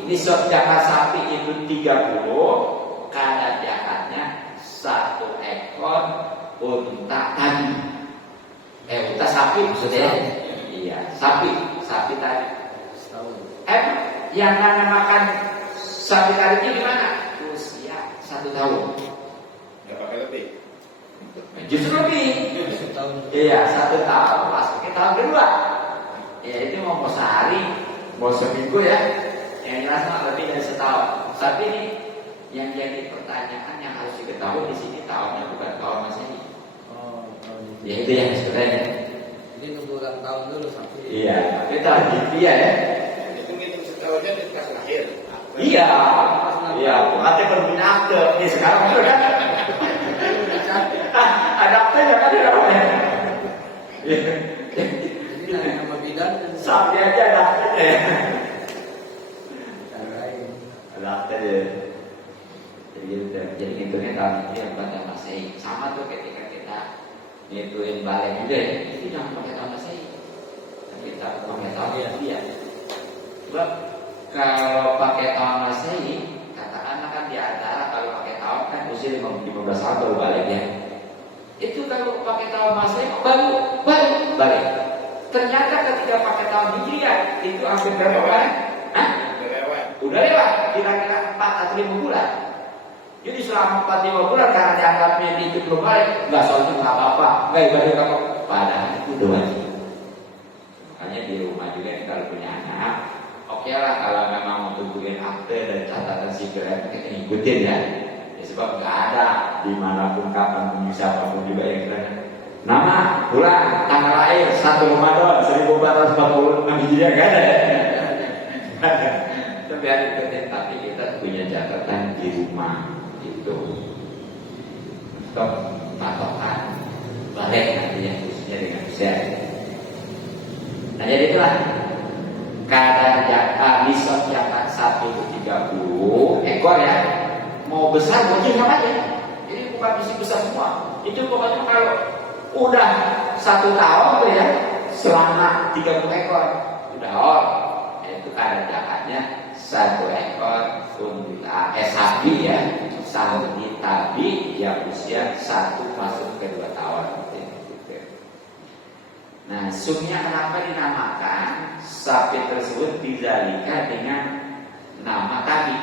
nisab zakat sapi itu 30, kadar zakatnya 1 ekor unta tadi. Unta sapi maksudnya. Iya, sapi tadi. Yang makan sapi tadi ini gimana? Usia 1 tahun. Nggak pakai lebih. Justru lebih. Iya, 1 tahun masuk ke tahun kedua. Ya itu mau sehari, mau seminggu ya. Yang jelas mah lebih dari setahun. Tapi ini yang jadi pertanyaan yang harus diketahui di sini tahunnya bukan tahun Masehi. Ya itu yang sebenarnya. Jadi nunggu ulang tahun dulu sampai. Iya, tapi tahun dia ya. Itu ngitung setahunnya di pas lahir. Iya, iya. Katanya berbeda akte. Ini sekarang kan. Ada aktenya kan ya. Jadi nama bidan sapi aja ada aktenya ya. Ada aktenya. Jadi hitungnya tahun ini yang pada Masehi. Sama tuh ketika kita ngituin balik juga ya. Itu jangan pakai tahun Masehi. Kita pakai tahun Hijriah. Sebab kalau pakai tahun Masehi, katakanlah kan di antara kalau pakai tahun kan usia 15 tahun baru balik ya. Itu kalau pakai tahun Masehi baru balik. Ternyata ketika pakai tahun Hijriah itu hampir berapa bulan? Hah? Udah lewat, kira-kira 4 atau 5 bulan. Jadi selama 4-5 bulan karena dianggapnya itu belum balik, nggak soalnya nggak apa-apa, nggak ibadah kamu. Padahal itu udah wajib. Makanya di rumah juga kalau punya anak, oke lah kalau memang mau tungguin akte dan catatan sipil kita ngikutin ya. Sebab nggak ada dimanapun kapanpun siapapun juga yang kira nama, bulan, tanggal lahir 1 Ramadan 1446 Hijriah nggak ada. Tapi ada ikutin, tapi kita punya catatan di rumah itu. Stop patokan balik nantinya khususnya dengan usia. Nah jadi itulah kadar bison jantan sapi itu 30 ekor ya. Mau besar mau kecil sama aja. Jadi bukan mesti besar semua. Itu pokoknya kalau udah 1 tahun tuh ya, selama 30 ekor udah itu kadar jakatnya 1 ekor unta sapi ya, sapi tabi yang usia 1 masuk ke 2 tahun. Nah, sumnya kenapa dinamakan sapi tersebut dizalika dengan nama tabi?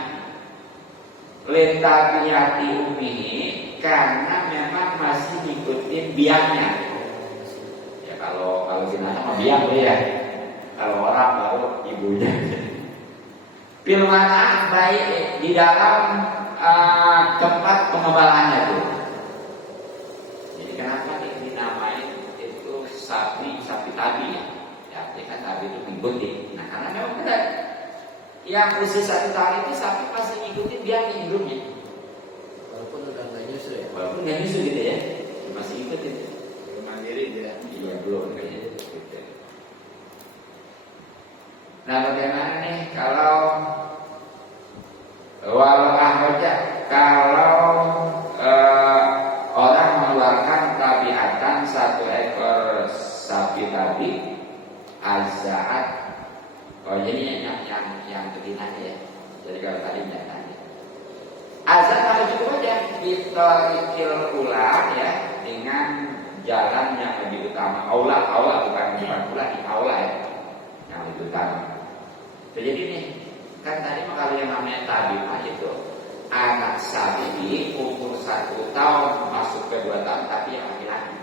Letabiyati umihi, karena memang masih ngikutin biangnya. Ya kalau jenazah mah biang ya. Kalau orang baru ibunya. Pilmana baik di dalam tempat pengembalannya tuh. Jadi kenapa dinamain itu sapi tabi ya? Ya, kan tabi itu ngikutin. Nah, karena memang benar. Yang usia 1 tahun itu sapi masih ngikutin biangnya hidupnya. Walaupun udah nggak nyusul ya. Walaupun nggak nyusul gitu ya, masih ngikutin. Belum mandiri dia. Iya belum kayaknya. Gitu. Nah bagaimana nih kalau walau ahroja, kalau orang mengeluarkan tabiatan 1 ekor sapi tadi azaat. Oh jadi yang betina ya. Jadi kalau tadi jantannya azan kalau cukup aja ditorikil ulang ya dengan jalan yang lebih utama. Aula bukan pula di aula ya, yang lebih utama. Jadi nih kan tadi kalau yang namanya tabimah itu anak sapi umur 1 tahun masuk ke 2 tahun tapi yang laki-laki.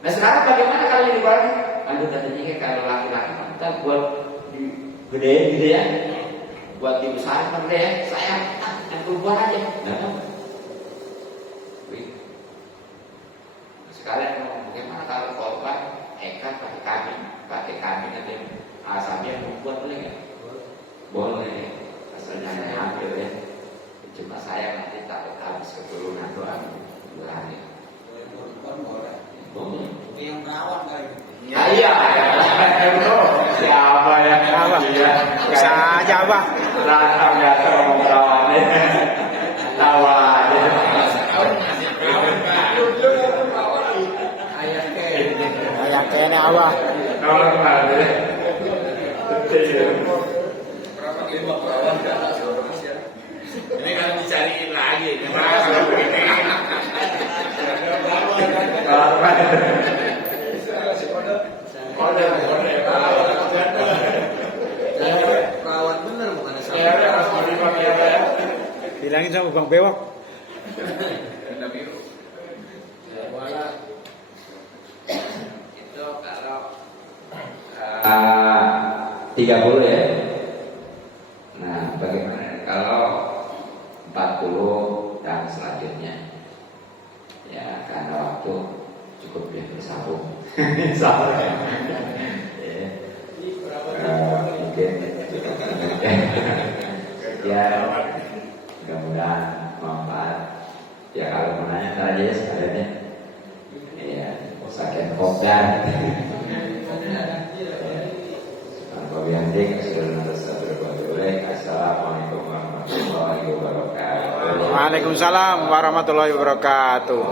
Nah sekarang bagaimana kalau yang dibalik? Aduh katanya kalau laki-laki kita buat gede gitu ya, buat dibesarin kan deh, saya yang perempuan aja. Nah, sekalian mau bagaimana kalau korban ikat pakai kambing nanti asalnya perempuan boleh nggak? Boleh, asalnya hampir ya. Cuma saya nanti takut habis keturunan doang bulannya. Boleh. Yang perawat kali. Iya, siapa ya? Apa? Iya, Bisa aja Abah. Rata biasa ngomong perawannya, tawa aja. Ayah kayaknya Abah. Kalau kemarin, Ini kan dicariin lagi. Gimana kalau begini? kalau kemarin, Perawat bener bukan Bilangin sama Bang Bewok. itu kalau 30 ya. Nah, bagaimana kalau 40 dan selanjutnya? Ya, karena waktu cukup ya bersambung. Salah ya. Mungkin ya mudah-mudahan manfaat. Ya kalau mau nanya ntar aja ya sekalian ya. Iya, sakit kopdar. Assalamualaikum warahmatullahi wabarakatuh. Waalaikumsalam warahmatullahi wabarakatuh.